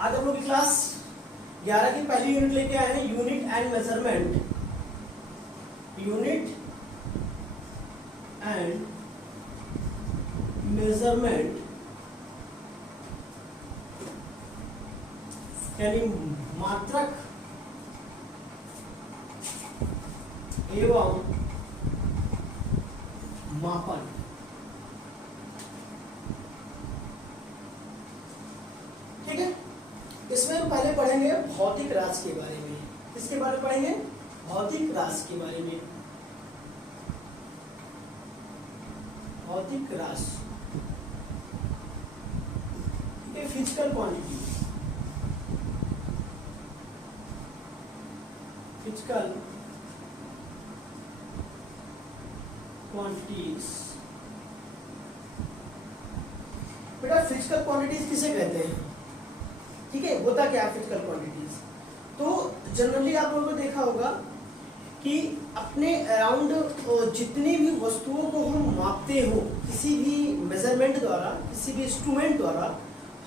आज हम लोग की क्लास 11 की पहली यूनिट लेके आए हैं, unit and measurement. Unit and measurement यानी मात्रक एवं मापन। ठीक है, इसमें हम पहले पढ़ेंगे भौतिक राशि के बारे में। किसके बारे में पढ़ेंगे? भौतिक राशि के बारे में। भौतिक राशि फिजिकल क्वांटिटी, फिजिकल क्वांटिटीज। बेटा फिजिकल क्वांटिटीज किसे कहते हैं? ठीक है, होता क्या है फिजिकल क्वांटिटीज? तो जनरली आप लोगों ने देखा होगा कि अपने अराउंड जितनी भी वस्तुओं को हम मापते हो किसी भी मेजरमेंट द्वारा, किसी भी इंस्ट्रूमेंट द्वारा,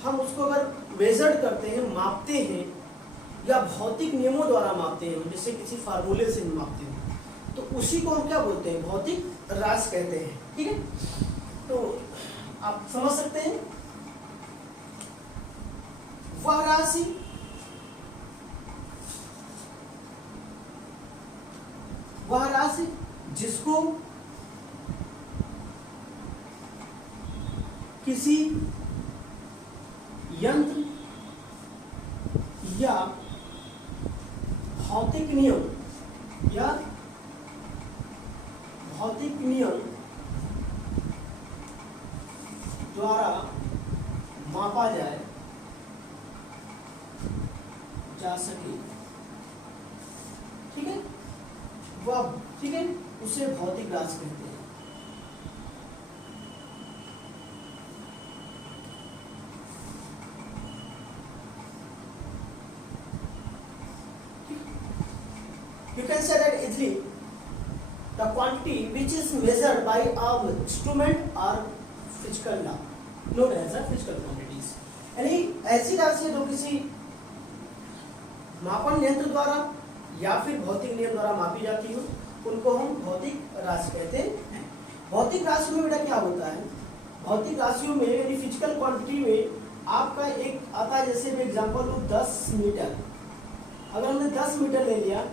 हम उसको अगर मेजर करते हैं, मापते हैं या भौतिक नियमों द्वारा मापते हैं, जैसे किसी फार्मूले से मापते हैं, तो उसी को हम क्या बोलते हैं? भौतिक राशि कहते हैं। ठीक है, तो आप समझ सकते हैं वह राशि जिसको किसी यंत्र या भौतिक नियम द्वारा मापा जा सके। ठीक है, ठीक है, उसे भौतिक राशि कहते हैं। You can say that easily. The quantity which is measured by our instrument are physical law, known as the physical quantities. यानी ऐसी राशि जो किसी मापन यंत्र द्वारा या फिर भौतिक नियम द्वारा मापी जाती हो, उनको हम भौतिक राशि कहते हैं। भौतिक राशि में बेटा क्या होता है? भौतिक राशियों में यानी फिजिकल क्वांटिटी में आपका एक आता है, जैसे एग्जांपल लो 10 मीटर। अगर हमने 10 मीटर ले लिया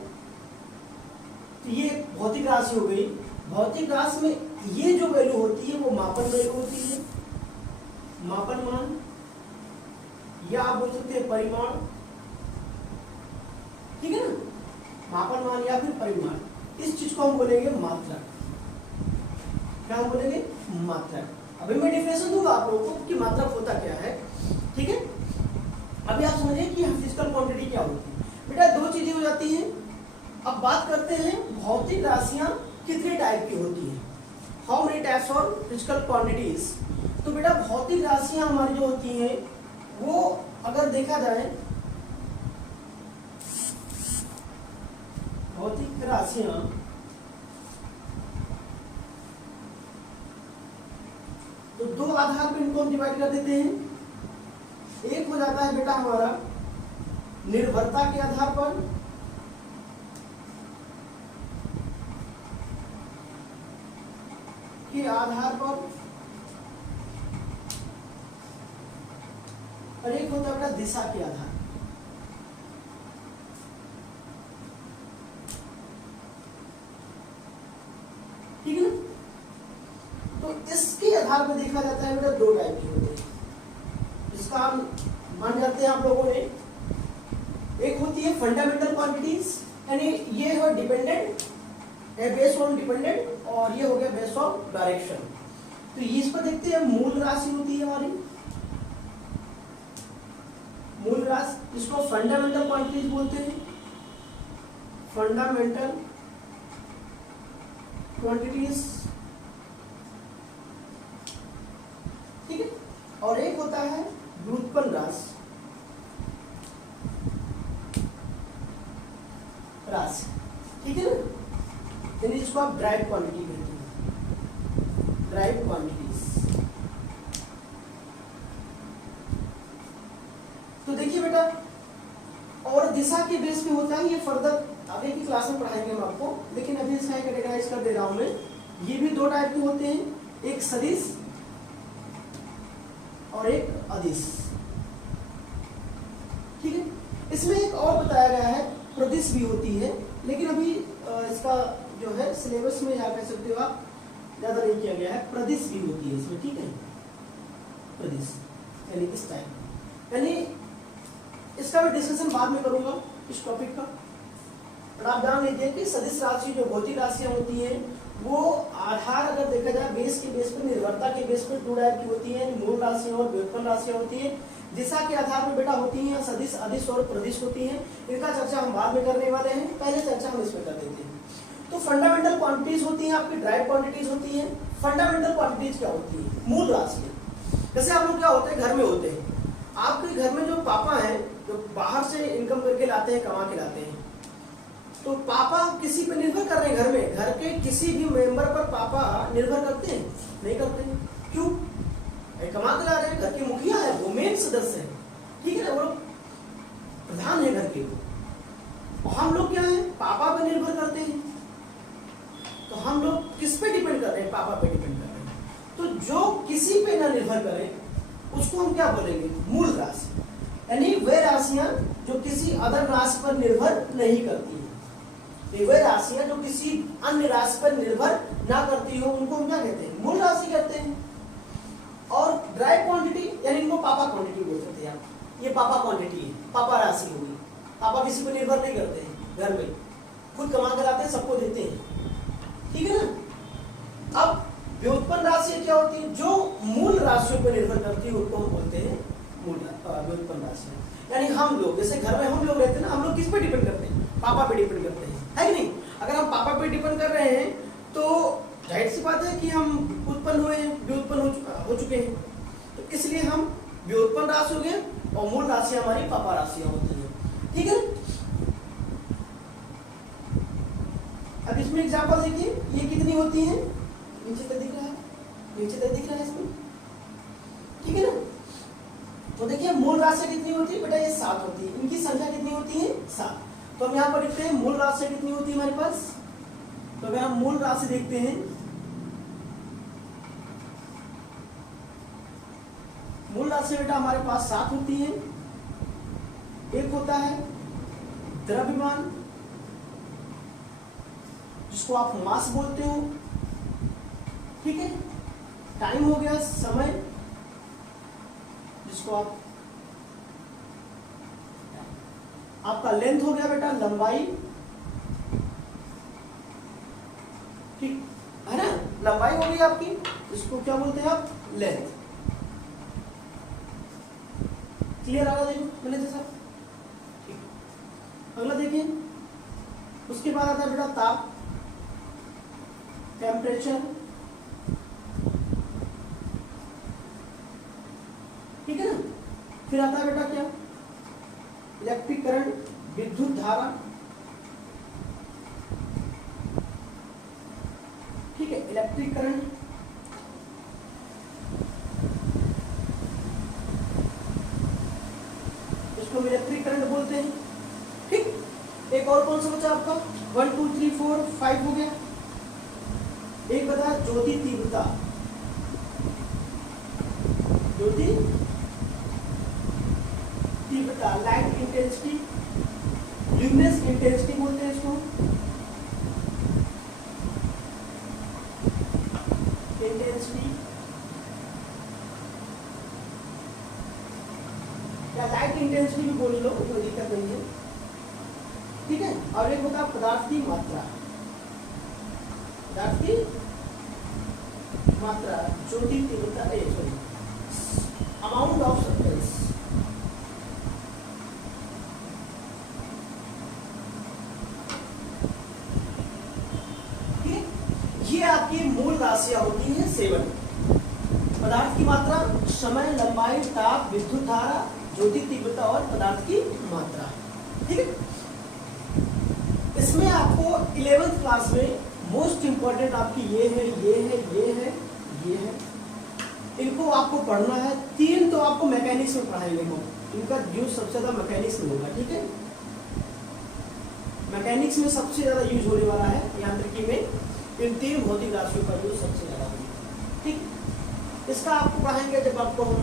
तो ये भौतिक राशि हो गई। भौतिक राशि में ये जो वैल्यू होती है वो मापन वैल्यू होती है, मापन मान, या आप बोल सकते हैं परिमाण। ठीक है ना, मापन मान या फिर परिमाण, इस चीज को हम बोलेंगे मात्रक। क्या हम बोलेंगे? मात्रक। अभी मैं डिफिनेशन दूंगा आप लोगों को कि मात्रक होता क्या है। ठीक है, अभी आप समझिए कि फिजिकल क्वांटिटी क्या होती है। बेटा दो चीजें हो जाती हैं। अब बात करते हैं भौतिक राशियां कितने टाइप की होती हैं, how many types of physical quantities. तो बेटा भौतिक राशियां हमारी जो होती हैं वो अगर देखा जाए, भौतिक राशियां तो दो आधार पर इनको हम डिवाइड कर देते हैं। एक हो जाता है बेटा हमारा निर्भरता के आधार पर, और एक होता है बेटा दिशा के आधार। ठीक है ना, तो इसके आधार पर देखा जाता है बेटा दो टाइप के होते हैं, जिसका हम मान जाते हैं आप लोगों ने। एक होती है फंडामेंटल क्वांटिटीज, यानी ये है डिपेंडेंट, बेस ऑन डिपेंडेंट, और ये हो गया बेस ऑफ डायरेक्शन। तो इस पर देखते हैं मूल राशि होती है हमारी, मूल राशि, इसको फंडामेंटल क्वांटिटीज बोलते हैं, फंडामेंटल क्वांटिटीज। ठीक है, और एक होता है व्युत्पन्न राशि, ठीक है ना, यानी इसको आप ड्राइव क्वांटिटी कहते हैं, ड्राइव क्वांटिटीज। तो देखिए बेटा, और दिशा के बेस पे होता है, ये फर्दर आगे की क्लास में पढ़ाएंगे हम आपको, लेकिन अभी इसका कैटेगराइज कर दे रहा हूं मैं। ये भी दो टाइप के होते हैं, एक सदिश और एक अदिश, ठीक है। इसमें एक और बताया गया है, प्रदिश भी होती है, लेकिन अभी इसका जो है सिलेबस में, या कह सकते हो आप, ज्यादा नहीं किया गया है। प्रदिश भी होती है इसमें, ठीक है, प्रदिश यानी इस टाइप, यानी इसका भी डिस्कशन बाद में करूंगा इस टॉपिक का। पर आप जान लीजिए कि सदिश राशि जो भौतिक राशियां होती हैं, वो आधार अगर देखा जाए बेस के बेस पर, निर्भरता के बेस पर दो टाइप की होती है, मूल राशियां और व्युत्पन्न राशियां होती है। दिशा के आधार पर बेटा होती हैं सदिश, अदिश और प्रदिश होती हैं। इनका चर्चा हम बाद में करने वाले हैं, पहले चर्चा हम इसमें कर देते हैं। तो फंडामेंटल क्वांटिटीज होती हैं आपकी, ड्राइव क्वांटिटीज होती हैं। फंडामेंटल क्वांटिटीज क्या होती है? मूल राशियां। जैसे आप लोग क्या होते हैं, घर में होते हैं, आपके घर में जो पापा हैं, जो बाहर से इनकम करके लाते हैं, कमा के लाते हैं, तो पापा किसी पे निर्भर कर रहे हैं घर में, घर के किसी भी मेंबर पर पापा निर्भर करते हैं? नहीं करते हैं। क्यों? कमा के ला रहे हैं, घर के मुखिया है, वो मेन सदस्य है, ठीक है ना, वो प्रधान है घर के। और हम लोग क्या है, पापा पे निर्भर करते हैं। तो हम लोग किस पे डिपेंड कर रहे हैं? पापा पे डिपेंड कर रहे हैं। तो जो किसी पे ना निर्भर करे उसको हम क्या बोलेंगे? मूल राशि। यानी वे राशियां जो किसी अदर राशि पर निर्भर नहीं करती है, वे राशियां जो किसी अन्य राशि पर निर्भर ना करती हो, उनको हम क्या कहते हैं? मूल राशि कहते हैं। और ड्राइव क्वांटिटी, यानी इनको पापा क्वांटिटी बोल सकते हैं आप। ये पापा क्वांटिटी है, पापा राशि होगी। पापा किसी पर निर्भर नहीं करते हैं, घर में खुद कमा कर आते हैं, सबको देते हैं, ठीक है ना। अब व्युत्पन्न राशि क्या होती है? जो मूल राशियों पर निर्भर करती है, उनको हम बोलते हैं मूल व्युत्पन्न राशि। यानी हम लोग, जैसे घर में हम लोग रहते हैं ना, हम लोग किस पे डिपेंड करते हैं? पापा पे डिपेंड करते हैं, है कि नहीं? अगर हम पापा पे डिपेंड कर रहे हैं तो जाहिर सी बात है कि हम उत्पन्न हुए हैं, व्युत्पन्न हो चुके हैं। तो इसलिए हम व्युत्पन्न राशि हो गए, और मूल राशि हमारी पापा राशियां होती है, ठीक है। अब इसमें एग्जांपल देखिए, ये कितनी होती है? नीचे तक दिख रहा है, नीचे तक दिख रहा है इसमें, ठीक है ना। तो देखिए मूल राशि कितनी होती है बेटा? ये 7 होती है। इनकी संख्या कितनी होती है? 7। तो हम यहाँ पर लिखते हैं मूल राशि कितनी होती है हमारे पास। तो अगर हम मूल राशि देखते हैं, मूल राशि बेटा हमारे पास 7 होती है। एक होता है द्रव्यमान, जिसको आप मास बोलते हो, ठीक है। टाइम हो गया समय, जिसको आपका लेंथ हो गया बेटा लंबाई, ठीक है ना, लंबाई हो गई आपकी, इसको क्या बोलते हैं आप? लेंथ। क्लियर आ रहा? देखो मैंने जैसा, ठीक। अगला देखिए, उसके बाद आता है बेटा ताप, टेम्परेचर, ठीक है ना। फिर आता है बेटा क्या? इलेक्ट्रिक करंट, विद्युत धारा, ठीक है, इलेक्ट्रिक करंट। इसको हम इलेक्ट्रिक करंट बोलते हैं, ठीक। एक और कौन सा बचा आपका? 1 2 3 4 5 हो गया। एक बता ज्योति तीव्रता, ज्योति तीव्रता, लाइट इंटेंसिटी, ल्यूमिनस इंटेंसिटी बोलते हैं इसको, इंटेंसिटी या लाइट इंटेंसिटी भी बोल लो, कोई दिक्कत नहीं है, ठीक है। और एक होता है पदार्थ की मात्रा, पदार्थ की मात्रा, ज्योति तीव्रता, सॉरी अमाउंट ऑफ सब्सटेंस, ये आपकी मूल राशियां होती हैं 7। पदार्थ की मात्रा, समय, लंबाई, ताप, विद्युत धारा, ज्योति तीव्रता और पदार्थ की मात्रा, ठीक है। इसमें आपको 11th क्लास में मोस्ट इंपॉर्टेंट आपकी ये है, ये है, ये है, ये है। इनको आपको पढ़ना है। 3 तो आपको मैकेनिक्स में पढ़ाएंगे हम, इनका यूज सबसे ज्यादा मैकेनिक्स में होगा, ठीक है। मैकेनिक्स में सबसे ज्यादा यूज होने वाला है, यांत्रिकी में इन 3 भौतिक राशियों का यूज सबसे ज्यादा होगा, ठीक। इसका आपको पढ़ाएंगे जब आपको हम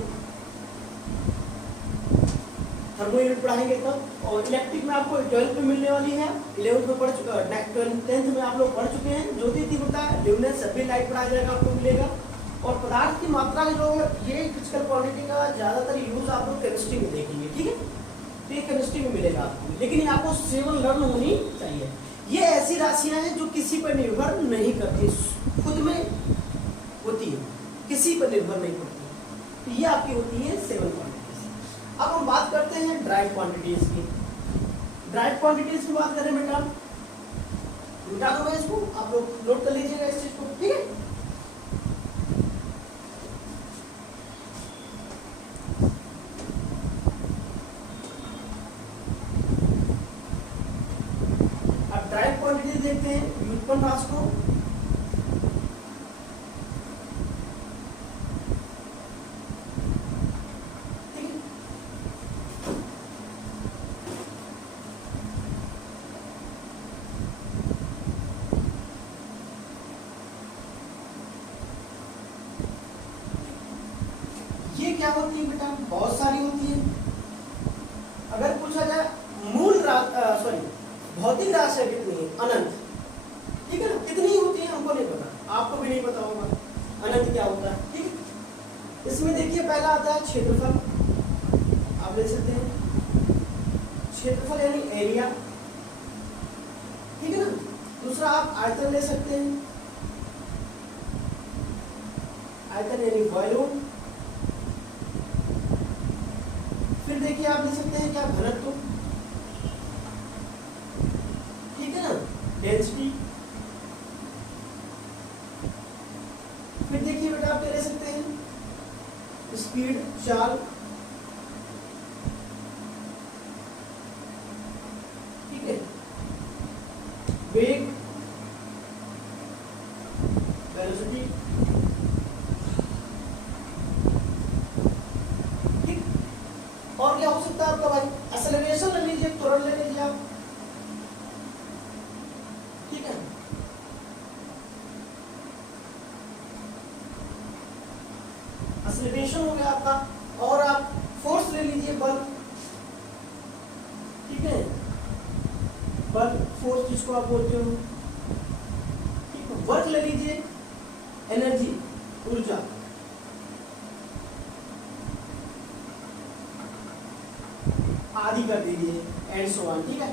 थर्मो यूनिट पढ़ाएंगे तब, और इलेक्ट्रिक में आपको 12th में मिलने वाली है, 11th में पढ़ चुका, 10th में आप लोग पढ़ चुके हैं। ज्योति तीव्रता, ल्यूमिनेंस, सभी लाइट पढ़ाया जाएगा, आपको मिलेगा। और पदार्थ की मात्रा जो है, ये फिजिकल क्वांटिटी का ज्यादातर यूज आप लोग केमिस्ट्री में देखेंगे, ठीक है। तो ये केमिस्ट्री में मिलेगा आपको, लेकिन ये आपको सेवन लर्न होनी चाहिए। ये ऐसी राशियां हैं जो किसी पर निर्भर नहीं करती, खुद में होती है, किसी पर निर्भर नहीं करती। तो ये आपकी होती है 7 क्वांटिटीज। अब हम बात करते हैं ड्राइव क्वांटिटीज की। ड्राइव क्वांटिटीज की बात करें बेटा, मिटा दो मैं इसको, आप लोग नोट कर लीजिएगा इस चीज को, ठीक है। अब ड्राइव क्वांटिटीज देखते हैं, व्युत्पन्न राशि को। क्या होती है बेटा, बहुत सारी होती है। अगर पूछा जाए भौतिक राशि कितनी है, अनंत, ठीक है ना। कितनी होती है हमको नहीं पता, आपको भी नहीं पता होगा अनंत क्या होता है, ठीक है। इसमें देखिए पहला आता है क्षेत्रफल, आप ले सकते हैं क्षेत्रफल यानी एरिया, ठीक है ना। दूसरा आप आयतन ले सकते हैं, आयतन यानी वॉल्यूम। फिर देखिए आप ले सकते हैं क्या, घनत्व, ठीक है ना, डेंसिटी। फिर देखिए बेटा आप क्या ले सकते हैं, स्पीड, चाल, ठीक है, वेग, वेलोसिटी, और क्या हो सकता है आपका भाई, एक्सेलरेशन ले लीजिए, त्वरण ले लीजिए आप, ठीक है। एक्सेलरेशन हो गया आपका, और आप फोर्स ले लीजिए, बल, ठीक है, बल, फोर्स जिसको आप बोलते हो, ठीक है। वर्क ले लीजिए, एनर्जी, ऊर्जा, आदि कर दीजिए, एंड सो ऑन, ठीक है।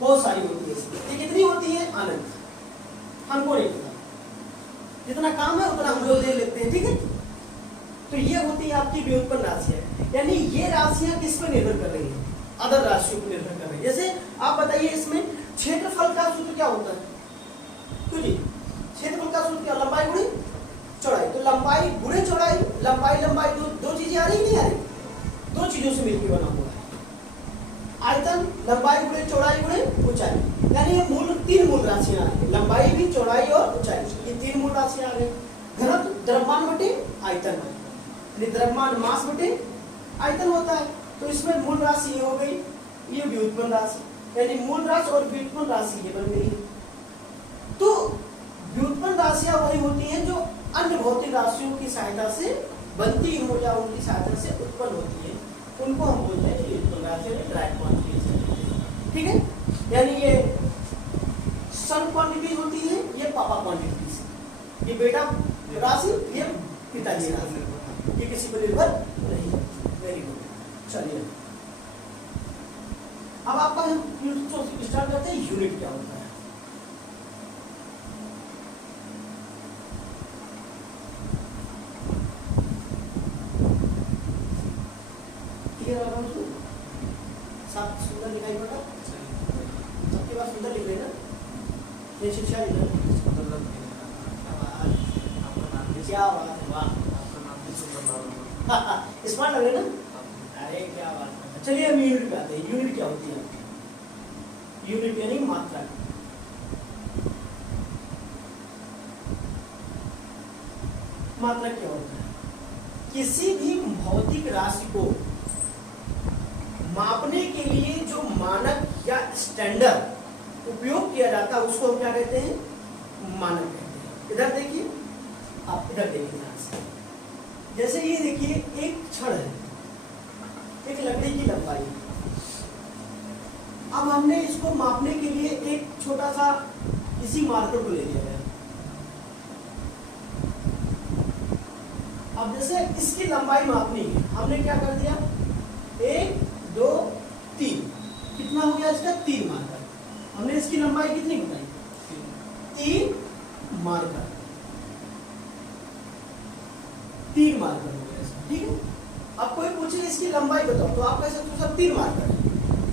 बहुत सारी होती है इसमें, ये कितनी होती है, अनंत, हमको नहीं पता, जितना काम है उतना हम लोग ले लेते हैं, ठीक है। तो ये होती है आपकी व्युत्पन्न राशियां, यानी ये राशियां किस पर निर्भर कर रही है, अदर राशियों पर निर्भर कर रही है। जैसे आप बताइए इसमें क्षेत्रफल का सूत्र क्या होता है, तो जी क्षेत्रफल का सूत्र क्या, लंबाई गुणे चौड़ाई। तो लंबाई गुणे चौड़ाई, लंबाई दो चीजें आ रही नहीं आ रही, दो चीजों से मिलकर बना हुआ है। आयतन, लंबाई गुणे चौड़ाई गुणे ऊंचाई, यानी ये तीन मूल राशियां आ गई, लंबाई भी, चौड़ाई और ऊंचाई, ये 3 मूल राशियां आ गई। घनत्व द्रव्यमान बटे आयतन, यानी द्रव्यमान मास बटे आयतन होता है। तो इसमें मूल राशि ये हो गई, ये व्युत्पन्न राशि, यानी मूल राशि और व्युत्पन्न राशि ये बन गई। तो व्युत्पन्न राशियां वही होती हैं जो अन्य भौतिक राशियों की सहायता से बनती हो या उनकी सहायता से उत्पन्न होती है, उनको हम बोलते हैं व्युत्पन्न राशि, ड्राइव क्वांटिटीज, ठीक है। यानी ये सन क्वांटिटीज होती है, ये पापा क्वांटिटीज, ये बेटा राशि, ये पिताजी राशि, ये किसी पर निर्भर नहीं। वेरी गुड, चलिए अब आपका हम स्टार्ट करते हैं, यूनिट क्या होता है। साफ सुंदर लिखाई पड़ा, सबके पास सुंदर लिख लेना, ये शिक्षा लिख लेना, क्या बात है, वाह, स्मार्ट लग रहे ना, अरे क्या बात है। चलिए हम यूनिट पे आते हैं। यूनिट क्या होती है, यूनिट यानी मात्रा, मात्रा क्या होता है। किसी भी भौतिक राशि को मापने के लिए जो मानक या स्टैंडर्ड उपयोग किया जाता है उसको हम क्या कहते हैं? मानक कहते हैं। इधर देखिए, आप इधर देखिए ध्यान से। जैसे ये देखिए एक छड़ है, एक लकड़ी की लंबाई। अब हमने इसको मापने के लिए एक छोटा सा किसी मार्कर को ले लिया है। अब जैसे इसकी लंबाई मापनी है, हमने क्या कर दिया? 1 2 3, कितना हो गया इसका? 3 मार्कर। हमने इसकी लंबाई कितनी बताई? 3 मार्कर, 3 मार्कर हो गया इसका, ठीक है। अब कोई पूछे इसकी लंबाई बताओ, तो आप कह सकते हो सब 3 मार्कर है।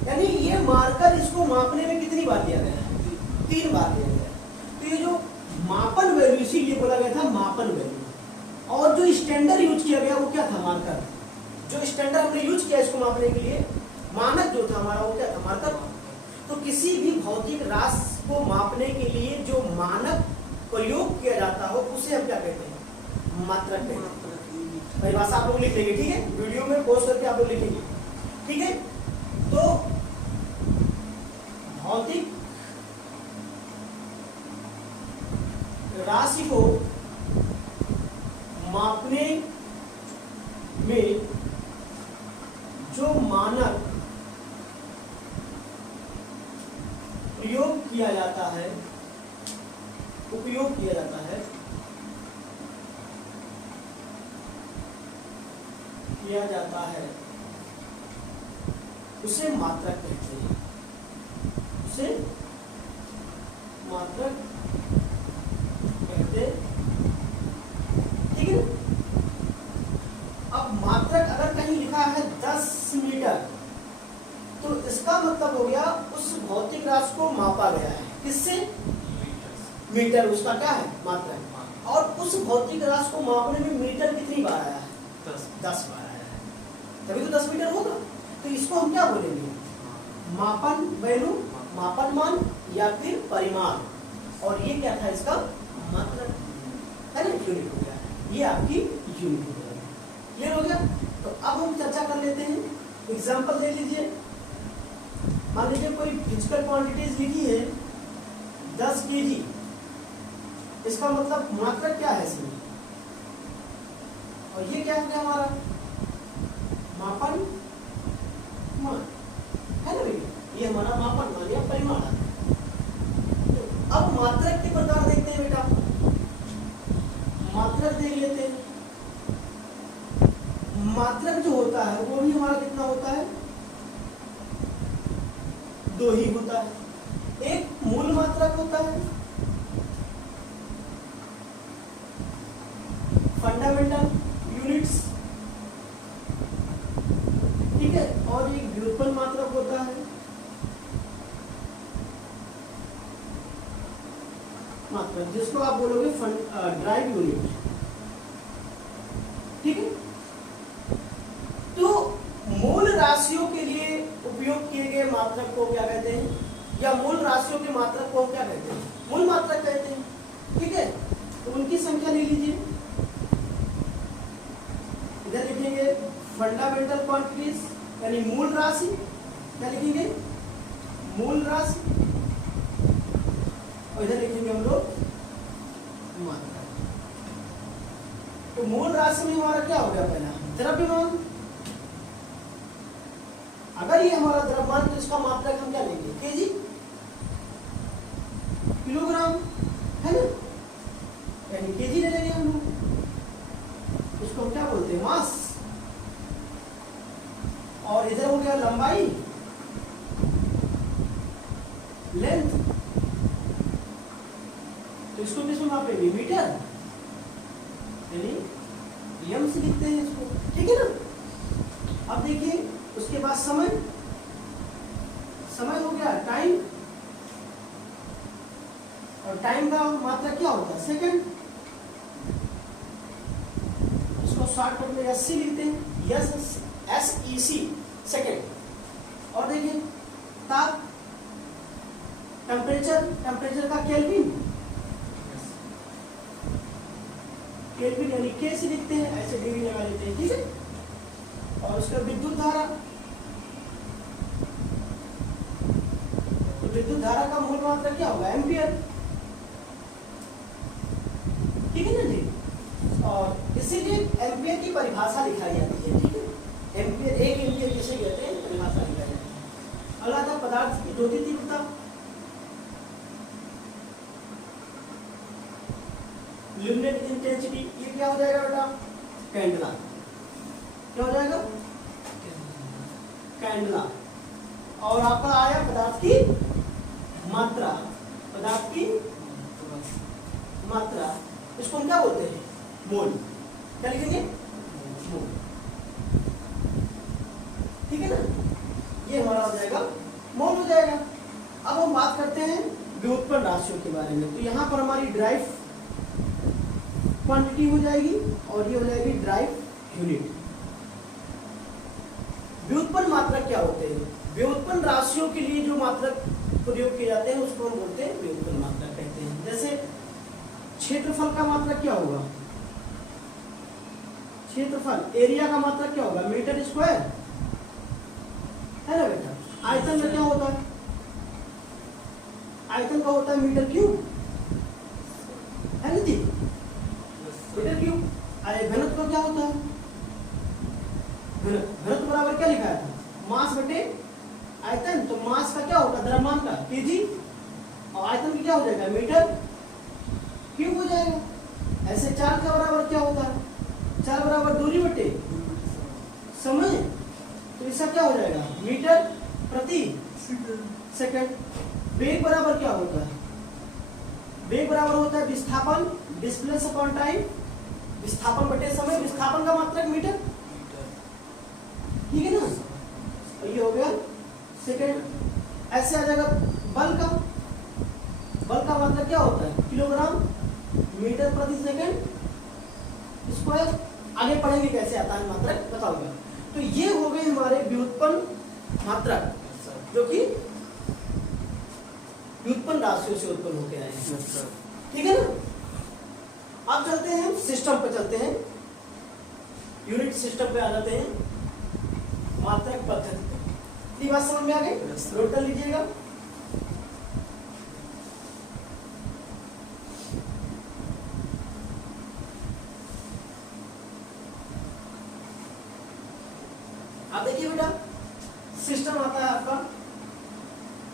यानी ये मार्कर इसको मापने में कितनी बार दिया गया है? 3 बार दिया गया। तो ये जो मापन वैल्यू, इसीलिए बोला गया था मापन वैल्यू। और जो स्टैंडर्ड यूज किया गया वो क्या था? मार्कर। जो स्टैंडर्ड हमने यूज किया इसको मापने के लिए, मानक जो था हमारा वो क्या था? मार्कर। तो किसी भी भौतिक राशि को मापने के लिए जो मानक प्रयोग किया जाता हो उसे हम क्या कहते हैं? मात्रक कहते हैं। परिभाषा आप लोग लिख लेंगे, ठीक है, वीडियो में पोस्ट करके आप लोग लिखेंगे, ठीक है। तो भौतिक राशि को मापने में जो मानक प्रयोग किया जाता है, उपयोग किया जाता है, उसे मात्रक कहते हैं। उसे मात्रक कहते, ठीक है। अब मात्रक अगर कहीं लिखा है 10 मीटर, तो इसका मतलब हो गया उस भौतिक राशि को मापा गया है। किससे? मीटर। उसका क्या है? मात्रक। और उस भौतिक राशि को मापने में मीटर कितनी बार आया है? 10 बार आया है, तभी तो 10 मीटर होगा। तो इसको हम क्या बोलेंगे? मापन वैल्यू, मापन मान या फिर परिमाण। और ये क्या था? इसका मात्रक है ना, यूनिट हो गया। ये आपकी यूनिट हो गया। क्लियर हो गया? तो अब हम चर्चा कर लेते हैं। एग्जाम्पल देख लीजिए। मान लीजिए कोई फिजिकल क्वांटिटीज लिखी है 10 kg। इसका मतलब मात्रक क्या है इसमें? और ये क्या है हमारा? मापन मान है ना भैया, ये हमारा मापन मान या परिमाण है। तो अब मात्रक के प्रकार देखते हैं बेटा। मात्रक देख लेते हैं। मात्रक जो होता है वो भी हमारा कितना होता है? 2 ही होता है। एक मूल मात्रक होता है, फंडामेंटल यूनिट्स, ठीक है, और एक व्युत्पन्न मात्रक होता है मात्रक, जिसको आप बोलोगे ड्राइव यूनिट, ठीक है। तो मूल राशियों के लिए उपयोग किए गए मात्रक को क्या कहते हैं? या मूल राशियों के मात्रक को क्या कहते हैं? मूल मात्रक कहते हैं, ठीक है। तो उनकी संख्या ले लीजिए। इधर लिखेंगे फंडामेंटल क्वांटिटीज यानी मूल राशि। क्या लिखेंगे? मूल राशि। और इधर लिखेंगे हम लोग मात्रक। तो मूल राशि में हमारा क्या हो गया? पहला द्रव्यमान। अगर ये हमारा द्रव्यमान तो इसका मात्रक हम क्या लेंगे? केजी, किलोग्राम, है ना, यानी केजी ले लेंगे हम लोग। इसको हम क्या बोलते हैं? मास। और इधर हो गया लंबाई, लेंथ। तो इसको किसमें मापेंगे? मीटर, यानी एम से लिखते हैं इसको, ठीक है ना। अब देखिए उसके बाद समय। समय हो गया टाइम, और टाइम का मात्रा क्या होता है? सेकंड। इसको शॉर्टकट में SC लिखते हैं, SEC, सेकंड। और देखिए ताप, टेम्परेचर, टेम्परेचर का केल्विन, केल्विन यानी के से लिखते हैं, ऐसे डिग्री लगा लेते हैं, ठीक है। और उसका विद्युत धारा, तो विद्युत धारा का मूल मात्रा क्या होगा, एम्पियर, ठीक है ना जी। और इसीलिए एम्पियर की परिभाषा लिखाई जाती है, ठीक है। एम्पियर, एक एम्पियर किसे कहते हैं, परिभाषा लिखाई जाती है। अगला था पदार्थ की ज्योति तीव्रता, ल्यूमिनेट इंटेंसिटी, ये क्या हो जाएगा बेटा, कैंडला, क्या हो जाएगा, कैंडला। और आपका आया पदार्थ की मात्रा, पदार्थ की मात्रा, इसको हम क्या बोलते हैं, मोल, क्या लिखेंगे, मोल, ठीक है ना। ये हमारा हो जाएगा मोल हो जाएगा। अब हम बात करते हैं व्युत्पन्न राशियों के बारे में। तो यहाँ पर हमारी ड्राइव क्वांटिटी हो जाएगी और ये हो जाएगी ड्राइव यूनिट। व्युत्पन्न मात्रक क्या होते हैं, व्युत्पन्न राशियों के लिए जो मात्रक प्रयोग किए जाते हैं उसको हम बोलते हैं व्युत्पन्न मात्रक कहते हैं। जैसे क्षेत्रफल का मात्रक क्या होगा, क्षेत्रफल, एरिया का मात्रक क्या होगा, मीटर स्क्वायर, है ना बेटा। आयतन में क्या होता है, आयतन का होता है मीटर क्यूब, है ना जी, मीटर क्यूब। अरे घनत्व का क्या होता है, घनत्व बराबर क्या लिखा है, मास बटे आयतन। तो मास का क्या होगा, द्रव्यमान का केजी, और आयतन की क्या हो जाएगा, मीटर क्यूब हो जाएगा। ऐसे चार्ज का बराबर क्या होता है, चार्ज बराबर दूरी बटे समय, तो इसका क्या हो जाएगा, मीटर प्रति सेकंड। वेग बराबर क्या होता है, वेग बराबर होता है विस्थापन, डिस्प्लेस अपॉन टाइम, विस्थापन बटे समय, विस्थापन का मात्रक मीटर, ठीक है ना। और ये हो गया सेकंड। ऐसे आ जाएगा बल का, बल का मात्रक क्या होता है, किलोग्राम मीटर प्रति सेकंड स्क्वायर। आगे पढ़ेंगे कैसे आता है मात्रक, बताऊंगा। तो ये हो गए हमारे व्युत्पन्न मात्रक, जो कि व्युत्पन्न राशियों से उत्पन्न होकर आए हैं, ठीक है ना। अब चलते हैं सिस्टम पे, चलते हैं यूनिट सिस्टम पे आ जाते हैं, मात्रक पद्धति पे। ये बात समझ में आ गई, नोट कर लीजिएगा। अब देखिए बेटा, सिस्टम आता है आपका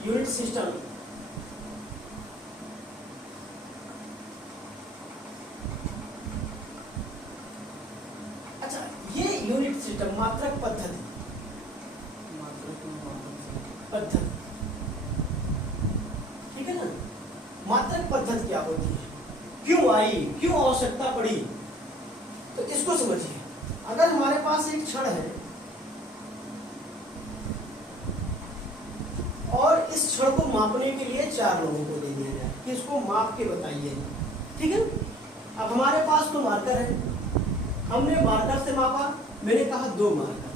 यूनिट सिस्टम। अच्छा, ये यूनिट सिस्टम मात्रक पद्धति, पद्धति, ठीक है ना। मात्रक पद्धति क्या होती है, क्यों आई, क्यों आवश्यकता पड़ी, तो इसको समझिए। अगर हमारे पास एक क्षण है और इस क्षण को मापने के लिए 4 लोगों को दे दिया जाए कि इसको माप के बताइए, ठीक है। अब हमारे पास तो मार्कर है, हमने मार्कर से मापा, मैंने कहा 2 मार्कर,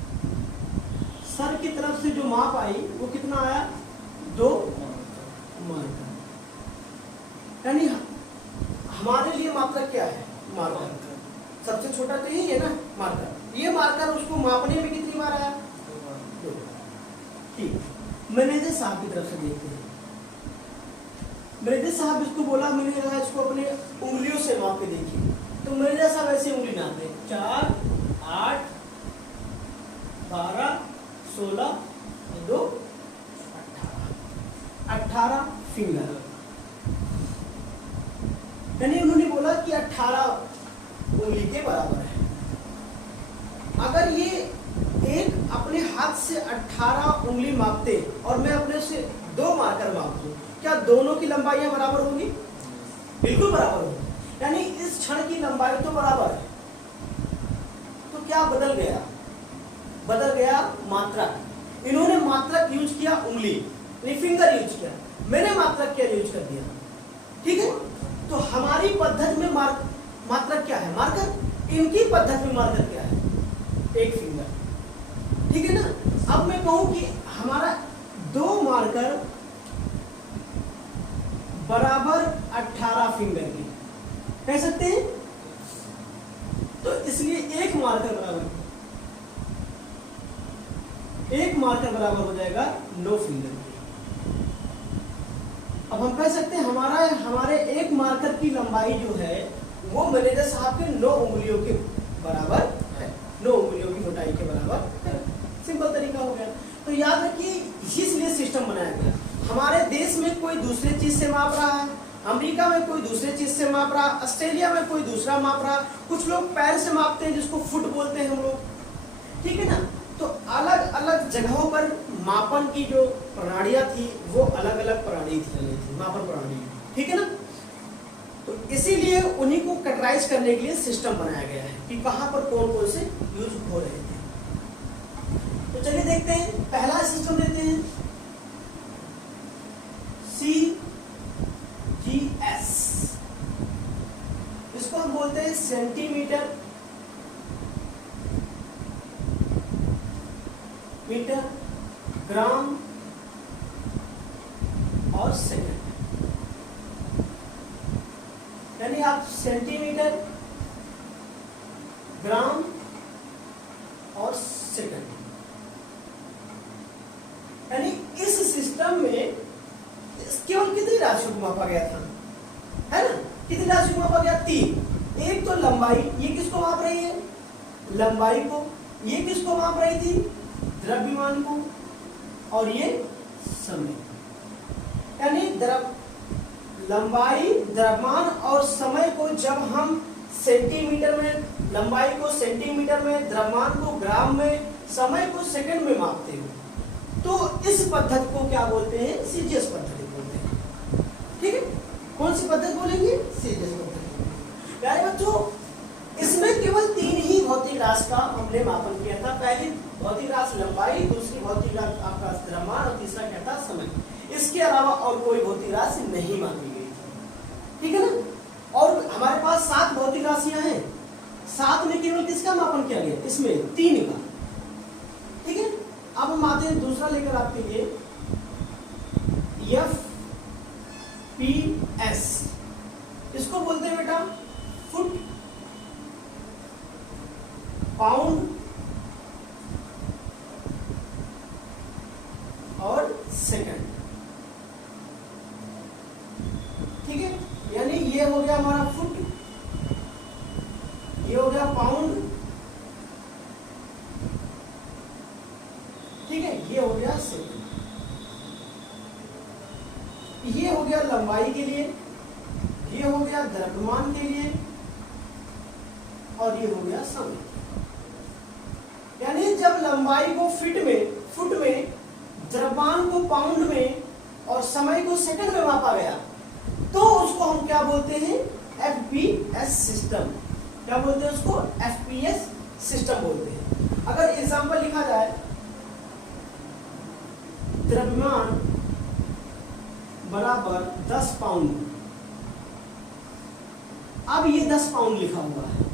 सर की तरफ से जो माप आई वो कितना आया, 2 मार्कर। यानी हमारे लिए मात्रक क्या है, मार्कर, सबसे छोटा तो यही है ना मार्कर। ये मार्कर उसको मापने में कितनी बार आया, 2। ठीक, मैनेजर साहब की तरफ से देखते हैं। मैनेजर साहब इसको बोला, मैंने कहा इसको अपने उंगलियों से माप के देखिए। तो मैनेजर साहब ऐसे उंगली नापते, 4, 8, 12, 16, 2, 18 फिंगर। यानी उन्होंने बोला कि 18 उंगली के बराबर है। अगर ये एक अपने हाथ से 18 उंगली मापते और मैं अपने से 2 मार्कर माप दूं, क्या दोनों की लंबाइयां बराबर होंगी, बिल्कुल बराबर होगी। यानी इस क्षण की लंबाई तो बराबर है, तो क्या बदल गया, बदल गया मात्रक। इन्होंने मात्रक यूज किया उंगली, फिंगर यूज किया, मैंने मात्रक क्या यूज कर दिया, ठीक है। तो हमारी पद्धति में मात्रक क्या है, मार्कर। इनकी पद्धति में मार्कर क्या है, एक फिंगर, ठीक है ना। अब मैं कहूं कि हमारा 2 मार्कर बराबर 18 फिंगर की, कह सकते हैं, तो इसलिए एक मार्कर बराबर हो जाएगा 9 फिंगर की। अब हम कह सकते हैं हमारे एक मार्कर की लंबाई जो है वो मैनेजर साहब के 9 उंगलियों के बराबर है, 9 उंगलियों की मोटाई के बराबर है। सिंपल तरीका हो गया। तो याद रखिए इसलिए सिस्टम बनाया गया। हमारे देश में कोई दूसरे चीज से माप रहा है, अमेरिका में कोई दूसरे चीज से माप रहा, ऑस्ट्रेलिया में कोई दूसरा माप रहा, कुछ लोग पैर से मापते हैं जिसको फुट बोलते हैं हम लोग, ठीक है ना। तो अलग अलग जगहों पर मापन की जो प्रणालियां थी वो अलग अलग प्रणाली थी, मापन प्रणाली, ठीक है ना। तो इसीलिए उन्हीं को कैटेगराइज करने के लिए सिस्टम बनाया गया है कि कहां पर कौन कौन से यूज हो रहे थे। तो चलिए देखते हैं, पहला सिस्टम लेते हैं CGS, इसको हम बोलते हैं सेंटीमीटर, मीटर, ग्राम और सेकंड। यानी आप सेंटीमीटर, ग्राम और सेकंड, यानी इस सिस्टम में केवल कितनी राशियों को मापा गया था, है ना। कितनी राशियों को मापा गया? 3। एक तो लंबाई, ये किसको माप रही है? लंबाई को। ये किसको माप रही थी? द्रव्यमान को। और ये समय, यानी लंबाई, द्रव्यमान और समय को जब हम सेंटीमीटर में, लंबाई को सेंटीमीटर में, द्रव्यमान को ग्राम में, समय को सेकंड में मापते हो, तो इस पद्धति को क्या बोलते हैं? सीजीएस पद्धति बोलते हैं, ठीक है। कौन सी पद्धति बोलेंगे? सीजीएस पद्धति। प्यारे बच्चों, इसमें केवल 3 ही भौतिक राशि का हमने मापन किया था। पहली भौतिक राशि लंबाई, दूसरी भौतिक राशि आपका द्रव्यमान और तीसरा क्या था? समय। इसके अलावा और कोई भौतिक राशि नहीं मापी गई थी, ठीक है ना। और हमारे पास 7 भौतिक राशियां हैं, 7 में केवल किसका मापन किया गया? इसमें 3 का, ठीक है। अब हम आते हैं दूसरा लेकर आपके लिए FPS, इसको बोलते हैं बेटा फुट, पाउंड और सेकंड, ठीक है। यानी ये हो गया हमारा फुट, ये हो गया पाउंड, ठीक है, ये हो गया सेकंड। ये हो गया लंबाई के लिए, ये हो गया द्रव्यमान के लिए और ये हो गया समय। यानी जब लंबाई को फुट में, द्रव्यमान को पाउंड में और समय को सेकंड में मापा गया, तो उसको हम क्या बोलते हैं? FPS system. क्या बोलते हैं उसको? FPS सिस्टम बोलते हैं। अगर एग्जांपल लिखा जाए, द्रव्यमान बराबर 10 पाउंड, अब ये 10 पाउंड लिखा हुआ है,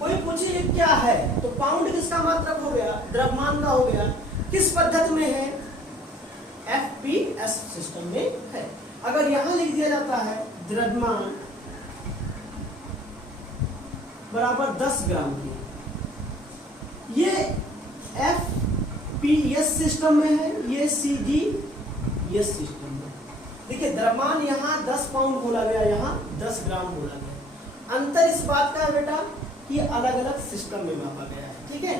कोई पूछे ये क्या है, तो पाउंड किसका मात्रक हो गया? द्रव्यमान का हो गया। किस पद्धति में है? FPS सिस्टम में है। अगर यहां लिख दिया जाता है द्रव्यमान बराबर 10 ग्राम की, ये FPS सिस्टम में है, ये CGS सिस्टम में। देखिए द्रव्यमान यहाँ 10 पाउंड बोला गया, यहाँ 10 ग्राम बोला गया। अंतर इस बात का है बेटा कि अलग अलग सिस्टम में मापा गया है, ठीक है।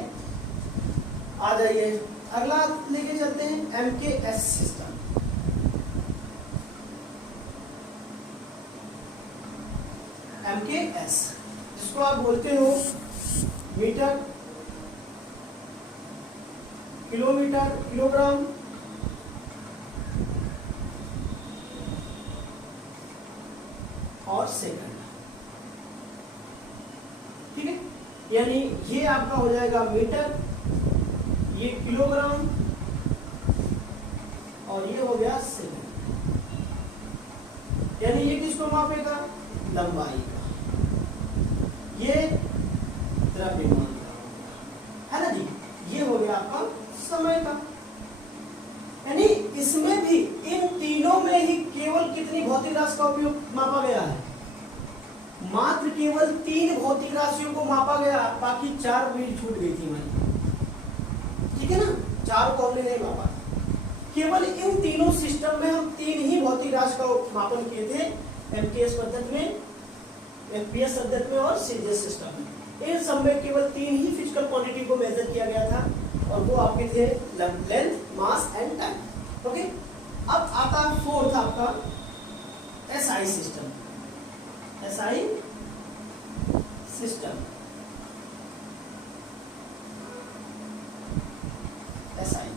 आ जाइए अगला लेके चलते हैं MKS सिस्टम। MKS जिसको आप बोलते हो मीटर, किलोमीटर, किलोग्राम और सेकंड, ठीक है। यानी ये आपका हो जाएगा मीटर, ये किलोग्राम और ये हो गया सेकंड। यानी ये किसको मापेगा? लंबाई का, ये द्रव्यमान का, है ना जी। ये हो गया आपका समय का। यानी इसमें भी इन तीनों में ही केवल कितनी भौतिक राशि का उपयोग मापा गया है? मात्र केवल 3 भौतिक राशियों को मापा गया, बाकी 4 रीड छूट गई थी हमारी, ठीक है ना, 4 को हमने नहीं मापा। केवल इन तीनों सिस्टम में हम 3 ही भौतिक राशि का मापन किए थे, एमकेएस पद्धति में, एफपीएस पद्धति में और सीजीएस सिस्टम में। इन सब में केवल 3 ही फिजिकल क्वांटिटी को मेजर किया गया था, और वो आपके थे length, mass and time. Okay, अब आता फोर्थ आपका SI system. SI system, SI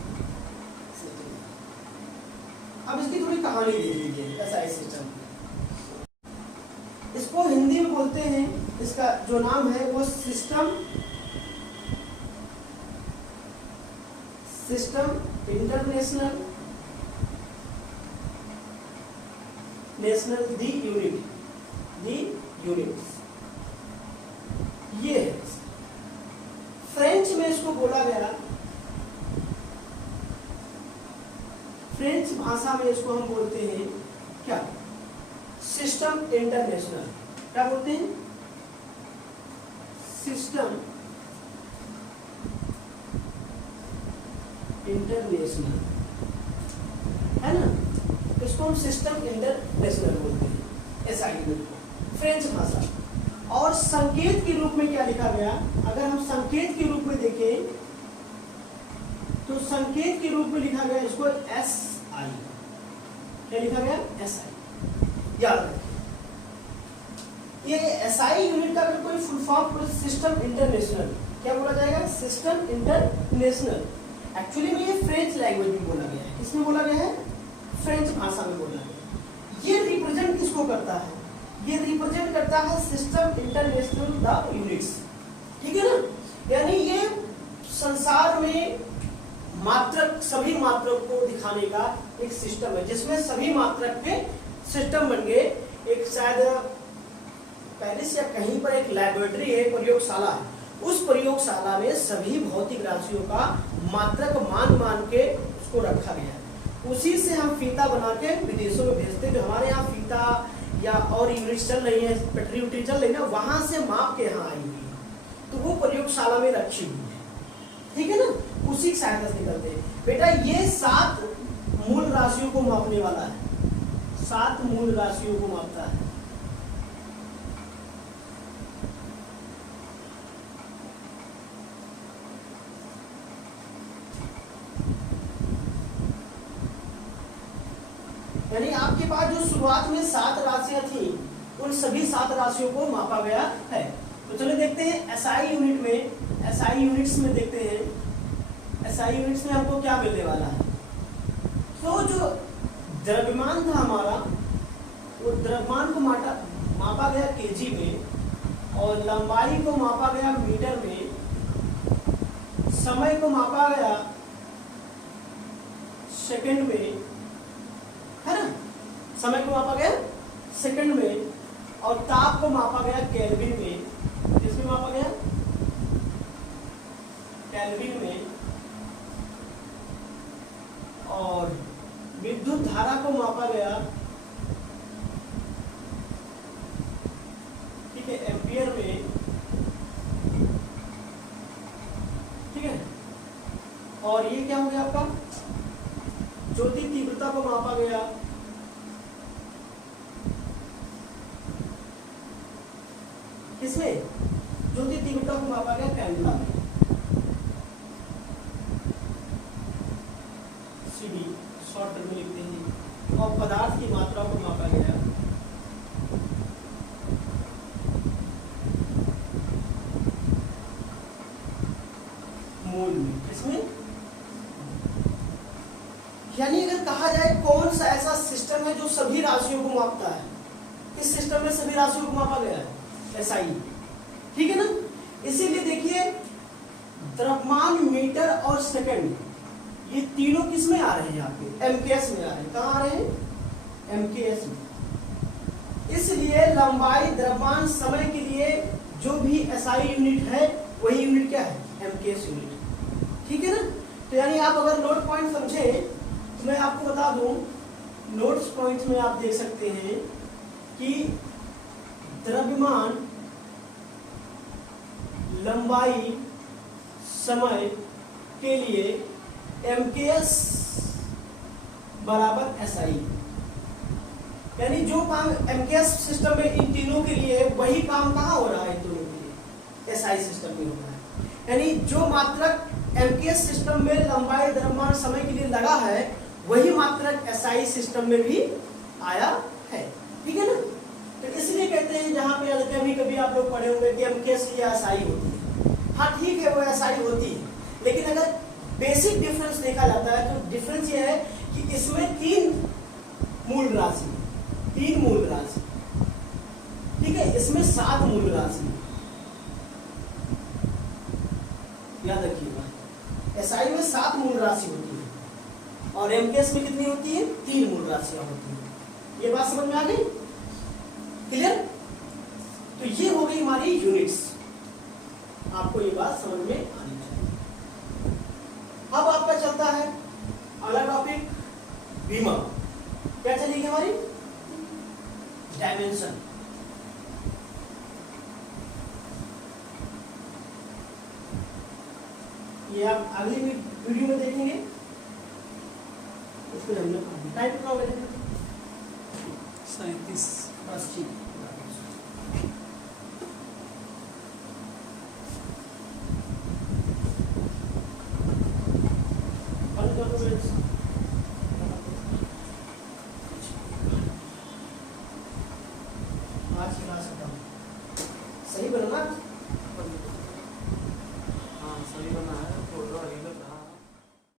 system. अब इसकी थोड़ी कहानी देख लीजिए एसआई सिस्टम। इसको हिंदी में बोलते हैं, इसका जो नाम है वो सिस्टम इंटरनेशनल दी यूनिट्स, ये है। फ्रेंच में इसको बोला गया, फ्रेंच भाषा में इसको हम बोलते हैं क्या, सिस्टम इंटरनेशनल। क्या बोलते हैं, सिस्टम इंटरनेशनल, है ना, इसको हम सिस्टम इंटरनेशनल बोलते हैं, एसआई यूनिट को, फ्रेंच भाषा। और संकेत के रूप में क्या लिखा गया, अगर हम संकेत के रूप में देखें तो संकेत के रूप में लिखा गया इसको एसआई। क्या लिखा गया, एसआई। याद रखिए, ये एसआई यूनिट का अगर कोई फुल फॉर्म, सिस्टम इंटरनेशनल, क्या बोला जाएगा, सिस्टम इंटरनेशनल। एक्चुअली में ये फ्रेंच लैंग्वेज में बोला गया है। किसमें बोला गया है, फ्रेंच भाषा में बोला गया है। ये रिप्रेजेंट किसको करता है, ये रिप्रेजेंट करता है सिस्टम इंटरनेशनल द यूनिट्स, ठीक है ना। यानी ये संसार में मात्रक, सभी मात्रक को दिखाने का एक सिस्टम है, जिसमें सभी मात्रक के सिस्टम बन गए। एक शायद पेरिस या कहीं पर एक लैबोरेटरी है, प्रयोगशाला है, उस प्रयोगशाला में सभी भौतिक राशियों का मात्रक मान के उसको रखा गया है। उसी से हम फीता बना के विदेशों में भेजते हैं। जो हमारे यहाँ फीता या और यूनिट चल रही है, पेट्री उट्री चल रही है ना, वहां से माप के यहाँ आई हुई है, तो वो प्रयोगशाला में रखी हुई है, ठीक है ना, उसी की सहायता से निकलते हैं। बेटा ये 7 मूल राशियों को मापने वाला है, 7 मूल राशियों को मापता है। यानी आपके पास जो शुरुआत में 7 राशियां थी, उन सभी 7 राशियों को मापा गया है। तो चलो देखते हैं एसआई यूनिट में, एसआई यूनिट्स में देखते हैं, एसआई यूनिट्स में हमको क्या मिलने वाला है। तो जो द्रव्यमान था हमारा, वो द्रव्यमान को मापा गया केजी में, और लंबाई को मापा गया मीटर में, समय को मापा गया सेकंड में, है ना, समय को मापा गया सेकंड में, और ताप को मापा गया केल्विन में। किसमें मापा गया, केल्विन में। और विद्युत धारा को मापा गया, ठीक है, एम्पियर में, ठीक है। और ये क्या हो गया आपका, ज्योति तीव्रता को मापा गया, किसमें, ज्योति तीव्रता को मापा गया कैंडुला में, सीडी शॉर्ट टर्म में लिखते हैं। और पदार्थ की मात्रा को मापा गया मोल में, किसमें। यानी अगर कहा जाए कौन सा ऐसा सिस्टम है जो सभी राशियों को मापता है, इस सिस्टम में सभी राशियों को मापा गया है, एसआई, ठीक है ना। इसीलिए देखिए द्रव्यमान, मीटर और सेकंड, ये तीनों किस में आ रहे हैं, आपके एमकेएस में आ रहे हैं। कहाँ आ रहे हैं, एमकेएस में। इसलिए लंबाई, द्रव्यमान, समय के लिए जो भी एसआई यूनिट है, वही यूनिट क्या है, एमकेएस यूनिट, ठीक है ना। तो यानी आप अगर नोट पॉइंट समझे तो मैं आपको बता दूं, नोट्स पॉइंट्स में आप देख सकते हैं कि द्रव्यमान लंबाई समय के लिए MKS बराबर SI, यानी जो काम MKS सिस्टम में इन तीनों के लिए वही काम कहाँ हो रहा है, इन दोनों के लिए SI सिस्टम में हो रहा है। यानी जो मात्रक MKS सिस्टम में लंबाई द्रव्यमान समय के लिए लगा है वही मात्रक SI सिस्टम में भी आया है, ठीक है ना। तो इसलिए कहते हैं जहां पे कभी कभी आप लोग पढ़े होंगे कि MKS या SI होती है, हाँ ठीक है वो SI होती है, लेकिन अगर बेसिक डिफरेंस देखा जाता है तो डिफरेंस ये है कि इसमें तीन मूल राशि, ठीक है, इसमें 7 मूल राशि, याद रखिएगा। SI में 7 मूल राशि होती है और MKS में कितनी होती है, 3 मूल राशियां होती है। ये बात समझ में आ गई, क्लियर। तो ये हो गई हमारी यूनिट्स, आपको ये बात समझ में आनी चाहिए। अब आपका चलता है अगला टॉपिक, बीमा। क्या चलेगी हमारी, डायमेंशन। ये आप अगली वीडियो में देखेंगे, इसको हम लोग टाइप करना होगा 37 बस ठीक।